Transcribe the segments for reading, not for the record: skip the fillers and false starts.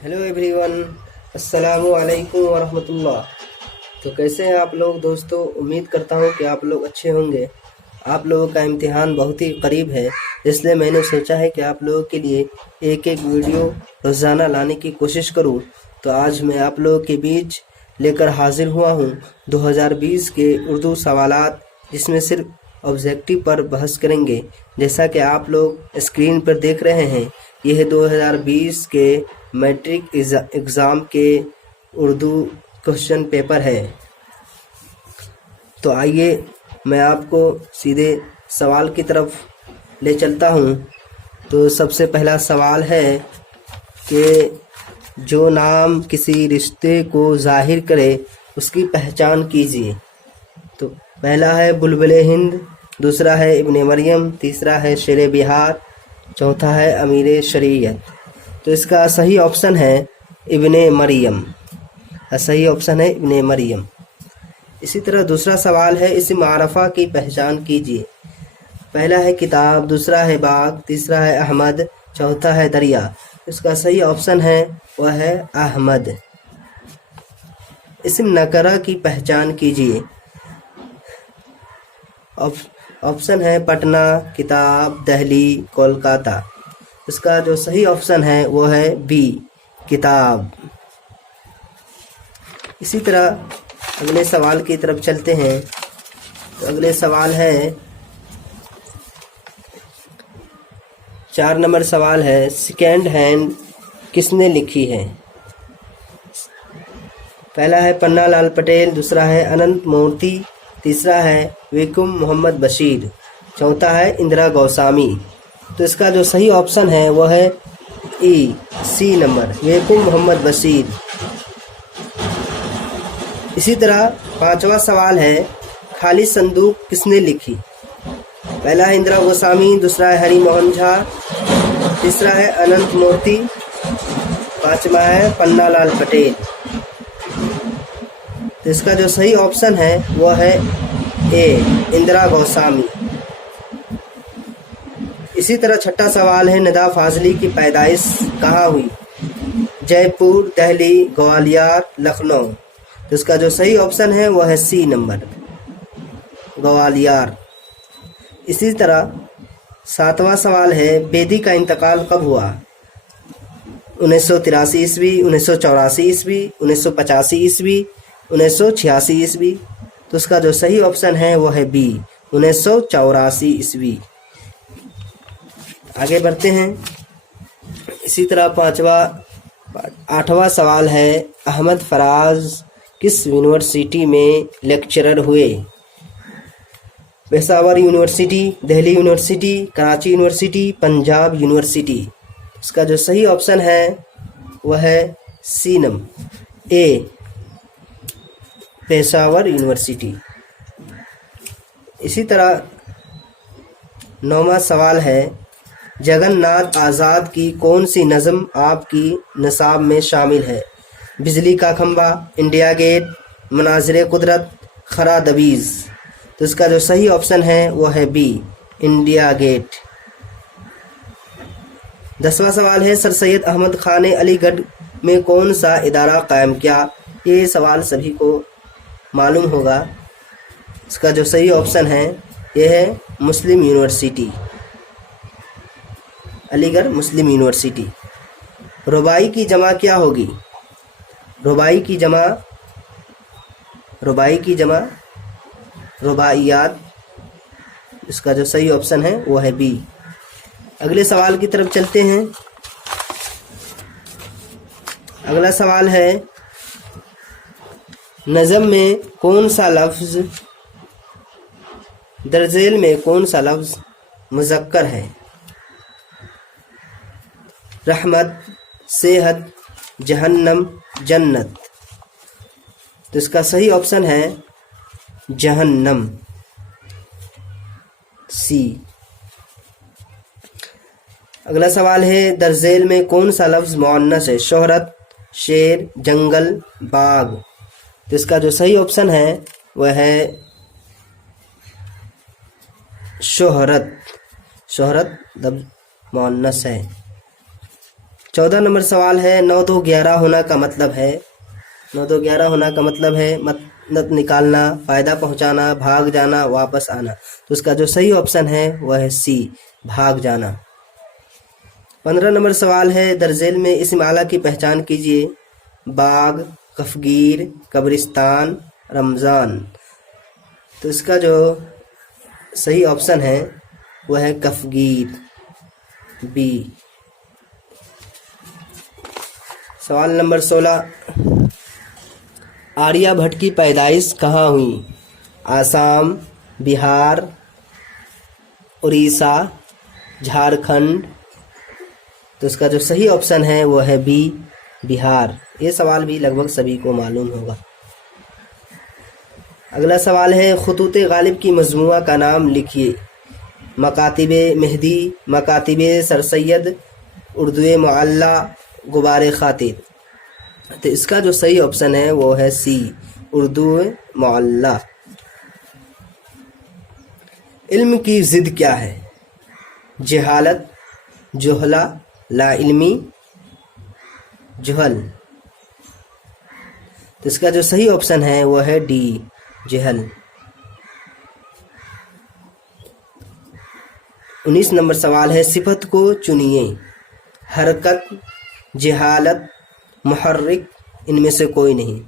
Hello everyone, अस्सलामु अलैकुम वरहमतुल्लाह। तो कैसे हैं आप लोग दोस्तों? उम्मीद करता हूं कि आप लोग अच्छे होंगे। आप लोगों का इम्तिहान बहुत ही करीब है, इसलिए मैंने सोचा है कि आप लोगों के लिए एक एक वीडियो रोज़ाना लाने की कोशिश करूं। तो आज मैं आप लोगों के बीच लेकर हाजिर हुआ हूं 2020 के उर्दू सवालात, जिसमें सिर्फ ऑब्जेक्टिव पर बहस करेंगे। जैसा कि आप लोग स्क्रीन पर देख रहे हैं, यह 2020 के मैट्रिक एग्ज़ाम के उर्दू क्वेश्चन पेपर है। तो आइए मैं आपको सीधे सवाल की तरफ ले चलता हूँ। तो सबसे पहला सवाल है कि जो नाम किसी रिश्ते को जाहिर करे उसकी पहचान कीजिए। तो पहला है बुलबुले हिंद, दूसरा है इब्ने मरियम, तीसरा है शेरे बिहार, चौथा है अमीर शरीयत। तो इसका सही ऑप्शन है इब्ने मरियम। सही ऑप्शन है इब्ने मरियम। इसी तरह दूसरा सवाल है इस्म आरफा की पहचान कीजिए। पहला है किताब, दूसरा है बाग, तीसरा है अहमद, चौथा है दरिया। इसका सही ऑप्शन है वह है अहमद। इस्म नकरा की पहचान कीजिए। ऑप्शन है पटना, किताब, दिल्ली, कोलकाता। इसका जो सही ऑप्शन है वो है बी, किताब। इसी तरह अगले सवाल की तरफ चलते हैं। तो अगले सवाल है 4 नंबर सवाल है सेकेंड हैंड किसने लिखी है? पहला है पन्ना लाल पटेल, दूसरा है अनंत मूर्ति, तीसरा है वेकुम मोहम्मद बशीर, चौथा है इंदिरा गोस्वामी। तो इसका जो सही ऑप्शन है वो है ई, सी नंबर, वेकुम मोहम्मद बशीर। इसी तरह पांचवा सवाल है खाली संदूक किसने लिखी? पहला है इंदिरा गोस्वामी, दूसरा है हरि मोहन झा, तीसरा है अनंत मूर्ति, पांचवा है पन्ना लाल पटेल। तो इसका जो सही ऑप्शन है वो है ए, इंदिरा गोस्वामी। इसी तरह छठा सवाल है निदा फाजली की पैदाइश कहाँ हुई? जयपुर, दिल्ली, ग्वालियर, लखनऊ। तो इसका जो सही ऑप्शन है वो है सी नंबर, ग्वालियर। इसी तरह सातवां सवाल है बेदी का इंतकाल कब हुआ? 1983 ईस्वी, 1984 ईस्वी, 1985 ईस्वी, 1986 ईस्वी। तो उसका जो सही ऑप्शन है वो है बी, 1984 ईस्वी। आगे बढ़ते हैं। इसी तरह आठवां सवाल है अहमद फराज किस यूनिवर्सिटी में लेक्चरर हुए? Peshawar university, Delhi university, Karachi university, Punjab university. इसका जो सही ऑप्शन है वह है सी नंबर, ए, पेशावर यूनिवर्सिटी। इसी तरह नौवां सवाल है जगन्नाथ आज़ाद की कौन सी नज़म आपकी निसाब में शामिल है? बिजली का खंबा, इंडिया गेट, मनाज़िर कुदरत, खरा दबीज़। तो इसका जो सही ऑप्शन है वो है बी, इंडिया गेट। 10वां सवाल है सर सैयद अहमद खान ने अलीगढ़ में कौन सा इदारा कायम किया? ये सवाल सभी को मालूम होगा। इसका जो सही ऑप्शन है यह है मुस्लिम यूनिवर्सिटी, अलीगढ़ मुस्लिम यूनिवर्सिटी। रुबाई की जमा क्या होगी? रुबाई की जमा रुबाइयात। इसका जो सही ऑप्शन है वो है बी। अगले सवाल की तरफ चलते हैं। अगला सवाल है नज़म में कौन सा लफ्ज़, दरजेल में कौन सा लफ्ज़ मुज़क्कर है? रहमत, सेहत, जहन्नम, जन्नत। तो इसका सही ऑप्शन है जहन्नम, सी। अगला सवाल है दरजेल में कौन सा लफ्ज़ मुअन्नस है? शोहरत, शेर, जंगल, बाग। तो इसका जो सही ऑप्शन है वह है शोहरत। शोहरत लफ्ज़ मुअन्नस है। 14 नंबर सवाल है 9 2 11 होना का मतलब है। 9 2 11 होना का मतलब है मतलब निकालना, फायदा पहुंचाना, भाग जाना, वापस आना। तो उसका जो सही ऑप्शन है वह है सी, भाग जाना। 15 नंबर सवाल है दर्जेल में इस्म आला की पहचान कीजिए। बाग, कफगीर, कब्रिस्तान, रमज़ान। तो इसका जो सही ऑप्शन है वह है कफगीर, बी। सवाल नंबर 16, आर्यभट्ट की पैदाइश कहाँ हुई? आसाम, बिहार, उड़ीसा, झारखंड। तो इसका जो सही ऑप्शन है वो है बी, बिहार। ये सवाल भी लगभग सभी को मालूम होगा। अगला सवाल है खुतूत गालिब की मजमुआ का नाम लिखिए। मकातिबे मेहदी, मकातिबे सर सैयद, उर्दू मुअल्ला, गुबार खातिर। तो इसका जो सही ऑप्शन है वो है सी, उर्दू मुअल्ला। इल्म की जिद क्या है? जहालत, जुहला, ला इल्मी, जुहल। तो इसका जो सही ऑप्शन है वो है डी, जहल। 19 नंबर सवाल है सिफत को चुनिए। हरकत, जहालत, मुहर्रिक, इनमें से कोई नहीं।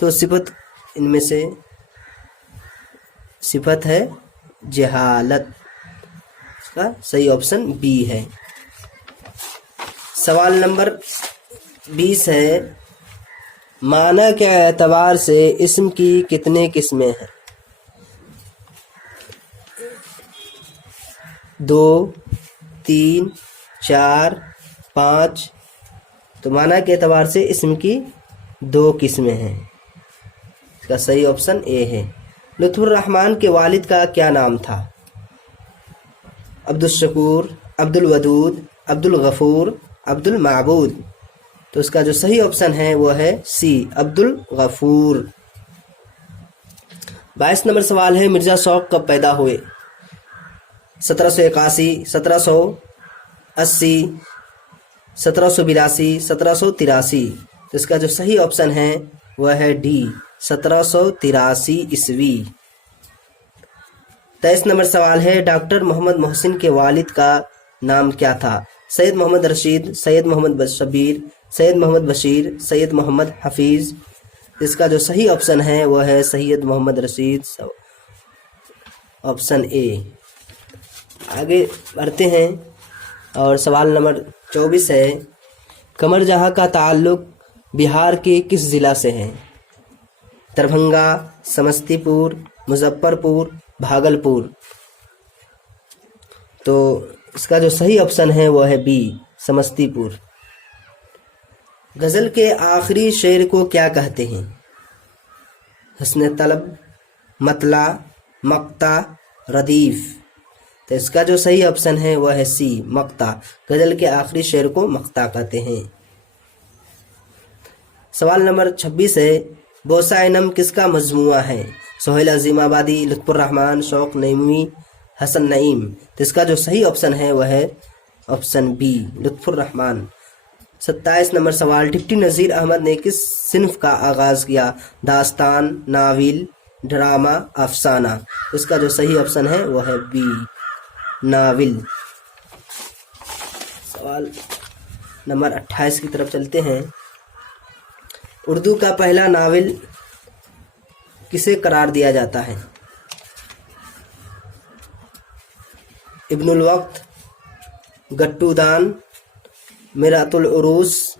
तो सिफत इनमें से सिफत है जहालत। इसका सही ऑप्शन बी है। सवाल नंबर 20 है माना के एतबार से इस्म की कितने किस्में हैं? 2, 3, 4, 5। तो माना के एतबार से इस्म की 2 किस्में हैं। इसका सही ऑप्शन ए है। लुत्फुर रहमान के वालिद का क्या नाम था? अब्दुल शकूर, अब्दुल वदूद, अब्दुल गफूर, अब्दुल माबूद। तो इसका जो सही ऑप्शन है वो है सी, अब्दुल गफूर। 22 नंबर सवाल है मिर्जा शौक कब पैदा हुए? 1781, 1780, 1782, 1783। तो इसका जो सही ऑप्शन है वह है डी, 1783 ईस्वी। 23 नंबर सवाल है डॉक्टर मोहम्मद मोहसिन के वालिद का नाम क्या था? सैयद मोहम्मद रशीद, सैयद मोहम्मद शबीर, सैयद मोहम्मद बशीर, सैयद मोहम्मद हफीज़। इसका जो सही ऑप्शन है वह है सैयद मोहम्मद रशीद, ऑप्शन ए। आगे बढ़ते हैं और सवाल नंबर 24 है कमर जहाँ का ताल्लुक बिहार के किस ज़िला से है? दरभंगा, समस्तीपुर, मुजफ्फरपुर, भागलपुर। तो इसका जो सही ऑप्शन है वो है बी, समस्तीपुर। गज़ल के आखिरी शेर को क्या कहते हैं? हुस्न तलब, मतला, मक्ता, रदीफ। तो इसका जो सही ऑप्शन है वह है सी, मक्ता। गज़ल के आखिरी शेर को मक्ता कहते हैं। सवाल नंबर 26 है बोसा-ए-नम किसका मजमुआ है? सोहेल अजीमाबादी, लुत्फुर रहमान, शौक नईमी, हसन नईम। तो इसका जो सही ऑप्शन है वह है option B, Lutfur Rahman. 27 number सवाल डिप्टी नज़ीर अहमद ने किस सिन्फ का आगाज़ किया? दास्तान, नाविल, ड्रामा, अफसाना। इसका जो सही ऑप्शन है वह है बी, नाविल। सवाल नंबर 28 की तरफ चलते हैं। उर्दू का पहला नावल किसे करार दिया जाता है? इब्नुल वक्त, गट्टूदान, मिरातुल उरूस,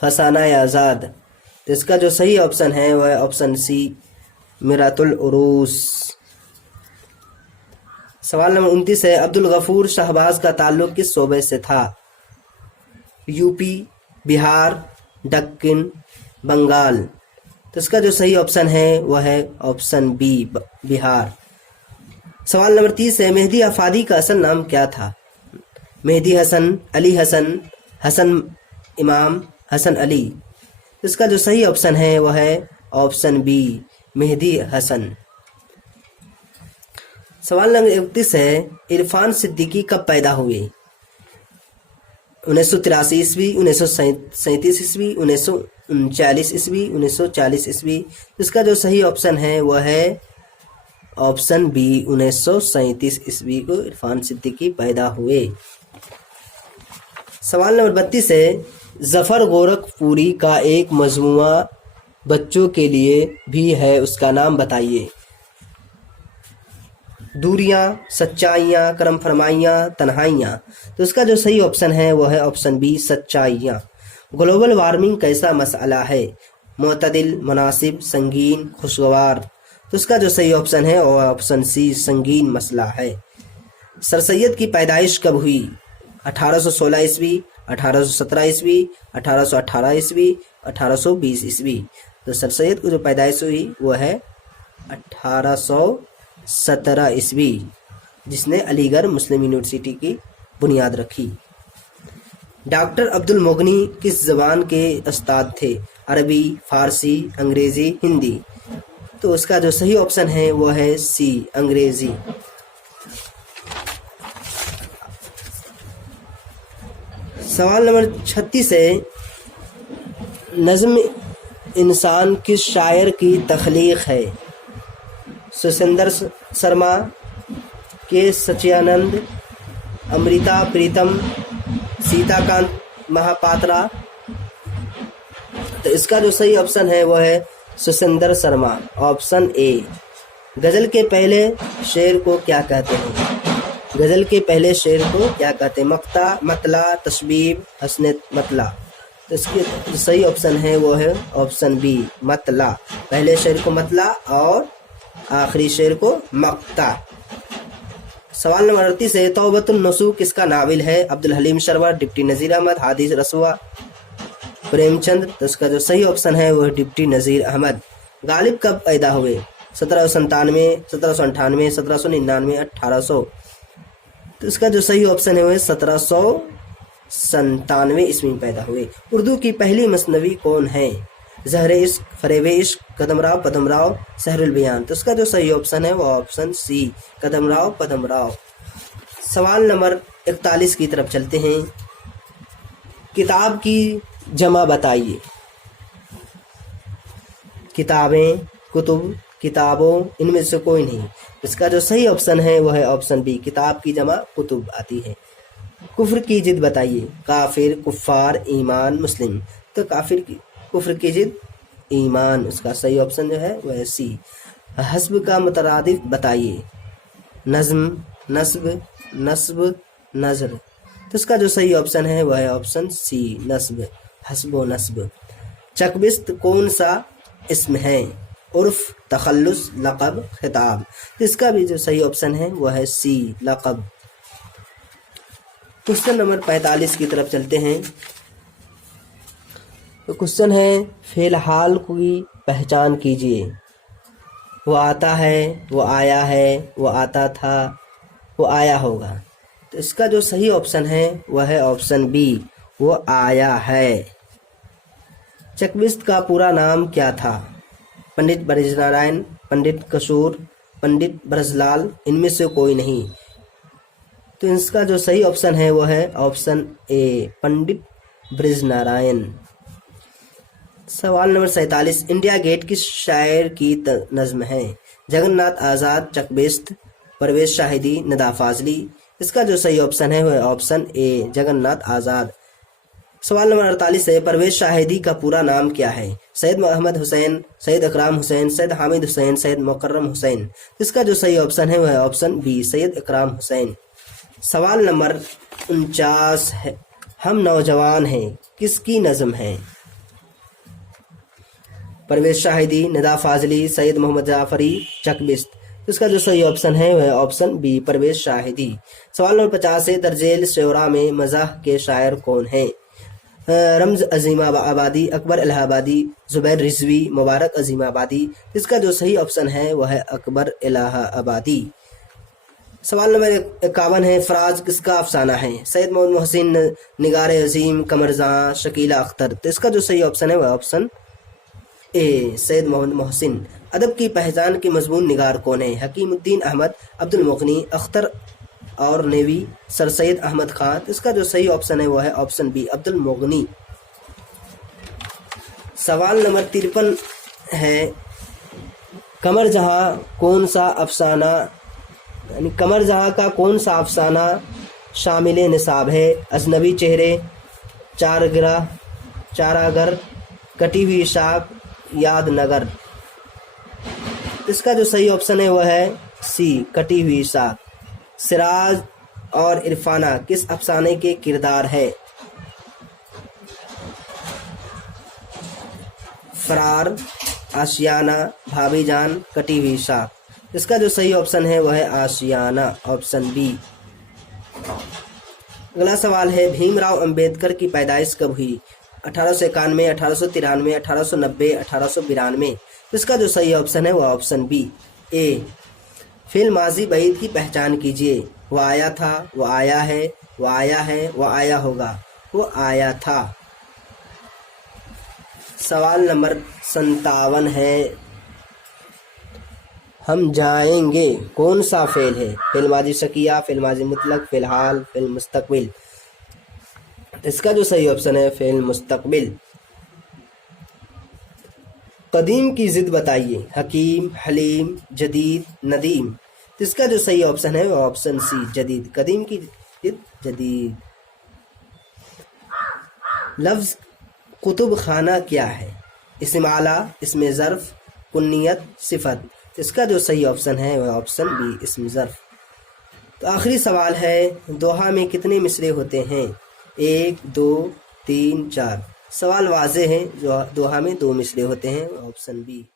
फसाना आज़ाद। तो इसका जो सही ऑप्शन है वह ऑप्शन सी, मिरातुल उरूस। सवाल नंबर 29 है अब्दुल गफूर शहबाज का ताल्लुक किस शोबे से था? यूपी, बिहार, दक्कन, बंगाल। तो इसका जो सही ऑप्शन है वह है ऑप्शन बी, बिहार। सवाल नंबर 30 है मेहदी अफादी का असल नाम क्या था? मेहदी हसन, अली हसन, हसन इमाम, हसन अली। इसका जो सही ऑप्शन है वह है ऑप्शन बी, मेहदी हसन। सवाल नंबर 31 है इरफान सिद्दीकी कब पैदा हुए? 1983 ईस्वी, 1937 ईस्वी, 1939 ईस्वी, 1940 ईस्वी। इसका जो सही ऑप्शन है वह है ऑप्शन बी, 1937 ईस्वी को इरफान सिद्दीकी पैदा हुए। सवाल नंबर 32 है, जफर गोरखपुरी का एक मजमुआ बच्चों के लिए भी है, उसका नाम बताइए। दूरियां, सच्चाइयां, करम फरमाइयां, तन्हाइयां। तो इसका जो सही ऑप्शन है वो है ऑप्शन बी, सच्चाइयां। ग्लोबल वार्मिंग कैसा मसला है? मुतदिल, मुनासिब, संगीन, खुशगवार। तो इसका जो सही ऑप्शन है वो ऑप्शन सी, संगीन मसला है। सर सैयद की पैदाइश कब हुई? 1816 ईस्वी, 1817 ईस्वी, 1818 ईस्वी, 1820 ईस्वी। तो सर सैयद की जो पैदाइश हुई वो है 1817 ईस्वी, जिसने अलीगढ़ मुस्लिम यूनिवर्सिटी की बुनियाद रखी। डॉक्टर अब्दुल मुगनी किस ज़बान के उस्ताद थे? अरबी, फारसी, अंग्रेज़ी, हिंदी। तो उसका जो सही ऑप्शन है वो है सी, अंग्रेज़ी। सवाल नंबर 36 है, नज़्म इंसान किस शायर की तख्लीक है? सुसेंद्र शर्मा, के सच्चिदानंद, अमृता प्रीतम, सीताकांत महापात्रा। तो इसका जो सही ऑप्शन है वो है सुसेंद्र शर्मा, ऑप्शन ए। गजल के पहले शेर को क्या कहते हैं? गजल के पहले शेर को क्या कहते हैं? मक्ता, मतला, तशबीब, हसनत, मतला। तो इसके जो सही ऑप्शन है वो है ऑप्शन बी, मतला। पहले शेर को मतला और आखिरी शेर को मक्ता। सवाल नंबर 38 है, तौबतुन नसूह किसका नाविल है? अब्दुल हलीम शर्मा, डिप्टी नज़ीर अहमद, हादिस रसवा, प्रेमचंद। तो इसका जो सही ऑप्शन है वो डिप्टी नज़ीर अहमद। गालिब कब पैदा हुए? 1797, 1798, 1799, 1800। तो इसका जो सही ऑप्शन है वो 1797 ईस्वी में पैदा हुए। उर्दू की पहली मसनवी कौन है? ज़हरे इश्क, फरेबे इश्क, कदमराव पदमराव, सहरुल बयान। तो इसका जो सही ऑप्शन है वो ऑप्शन सी, कदमराव पदमराव। सवाल नंबर 41 की तरफ चलते हैं। किताब की जमा बताइए। किताबें, कुतुब, किताबों, इनमें से कोई नहीं। इसका जो सही ऑप्शन है वो है ऑप्शन बी, किताब की जमा कुतुब आती है। कुफ्र की जिद बताइए। काफिर, कुफ्फार, ईमान, मुस्लिम। तो काफिर की, कुफ्र की जिद ईमान। उसका सही ऑप्शन जो है वह है सी। हस्ब का मुतरादिफ बताइए। नज़्म, नस्ब, नस्ब, नज़र। तो इसका जो सही ऑप्शन है वह है ऑप्शन सी, नस्ब, हस्ब व नस्ब। चकबिस्त कौन सा इस्म है? उर्फ, तखल्लुस, लक़ब, खिताब। तो इसका भी जो सही ऑप्शन है वह है सी, लक़ब। क्वेश्चन नंबर 45 की तरफ चलते हैं। तो क्वेश्चन है, फ़िलहाल की पहचान कीजिए। वो आता है, वो आया है, वो आता था, वो आया होगा। तो इसका जो सही ऑप्शन है वह है ऑप्शन बी, वो आया है। चकबिस्त का पूरा नाम क्या था? पंडित ब्रजनारायण, पंडित कसूर, पंडित ब्रजलाल, इनमें से कोई नहीं। तो इसका जो सही ऑप्शन है वो है ऑप्शन ए, पंडित ब्रजनारायण। सवाल नंबर 47, इंडिया गेट किस शायर की नज़्म है? जगन्नाथ आज़ाद, चकबिस्त, परवेज शाहिदी, नदा फाजली। इसका जो सही ऑप्शन है वह है ऑप्शन ए, जगन्नाथ आज़ाद। सवाल नंबर 48 है, परवेज शाहिदी का पूरा नाम क्या है? सैयद मोहम्मद हुसैन, सैयद इकराम हुसैन, सैयद हामिद हुसैन, सैयद मुकर्रम हुसैन। इसका जो सही ऑप्शन है वह है ऑप्शन बी, सैयद इकराम हुसैन। सवाल नंबर 49 है, हम नौजवान हैं किसकी नज़्म है? परवेज शाहिदी, नदा फाजली, सैयद मोहम्मद जाफरी, चकबिस्त। इसका जो सही ऑप्शन है वह ऑप्शन बी, परवेज शाहिदी। सवाल नंबर 50 है, दर्जेल शोरा में मज़ाह के शायर कौन है? रमज़ अजीम आबादी, अकबर इलाहाबादी, ज़ुबैर रिजवी, मुबारक अजीम आबादी। इसका जो सही ऑप्शन है वह है अकबर इलाहाबादी। सवाल नंबर 51 है, फराज किसका अफसाना है? सैयद मोहम्मद मोहसिन, निगार अजीम, कमरज़ां, शकीला अख्तर। तो इसका जो सही ऑप्शन है वह ऑप्शन ए, सैयद मोहम्मद मोहसिन। अदब की पहचान के मजमून निगार कौन है? हकीमुद्दीन अहमद, अब्दुल मुगनी, अख्तर और नेवी सर सैयद अहमद खान। इसका जो सही ऑप्शन है वो है ऑप्शन बी, अब्दुल मुगनी। सवाल नंबर 53 है, कमर जहां कौन सा अफसाना, यानी कमर जहां का कौन सा अफसाना शामिल निसाब है? अजनबी चेहरे, चारागर, कटी हुई शाख, याद नगर। इसका जो सही ऑप्शन है वह है सी, कटी हुई शाख। सिराज और इरफाना किस अफसाने के किरदार है? फरार, आशियाना, भाभीजान, कटी हुई शाख। इसका जो सही ऑप्शन है वह है आशियाना, ऑप्शन बी। अगला सवाल है, भीमराव अंबेडकर की पैदाइश कब हुई? 1891, 1893, 1890, 1892। इसका जो सही ऑप्शन है वह ऑप्शन बी, ए। फिल माजी बईद की पहचान कीजिए। वो आया था, वो आया है, वो आया है, वो आया होगा। वो आया था। सवाल नंबर 57 है, हम जाएंगे कौन सा फेल है? फेल माजी शकिया, फेल माजी मुतलक, फिलहाल, फेल मुस्तकबिल। इसका जो सही ऑप्शन है फेल मुस्तकबिल। कदीम की जिद बताइए। हकीम, हलीम, जदीद, नदीम। इसका जो सही ऑप्शन है वो ऑप्शन सी, जदीद। कदीम की जिद, जदीद। लफ्ज कुतुब खाना क्या है? इस्म आला, इस्म ज़र्फ, कुन्नियत, सिफत। इसका जो सही ऑप्शन है वह ऑप्शन बी, इस्म ज़र्फ। तो आखिरी सवाल है, दोहा में कितने मिसरे होते हैं? 1, 2, 3, 4। सवाल वाज़ेह है, जो दोहा में 2 मिसरे होते हैं, ऑप्शन बी।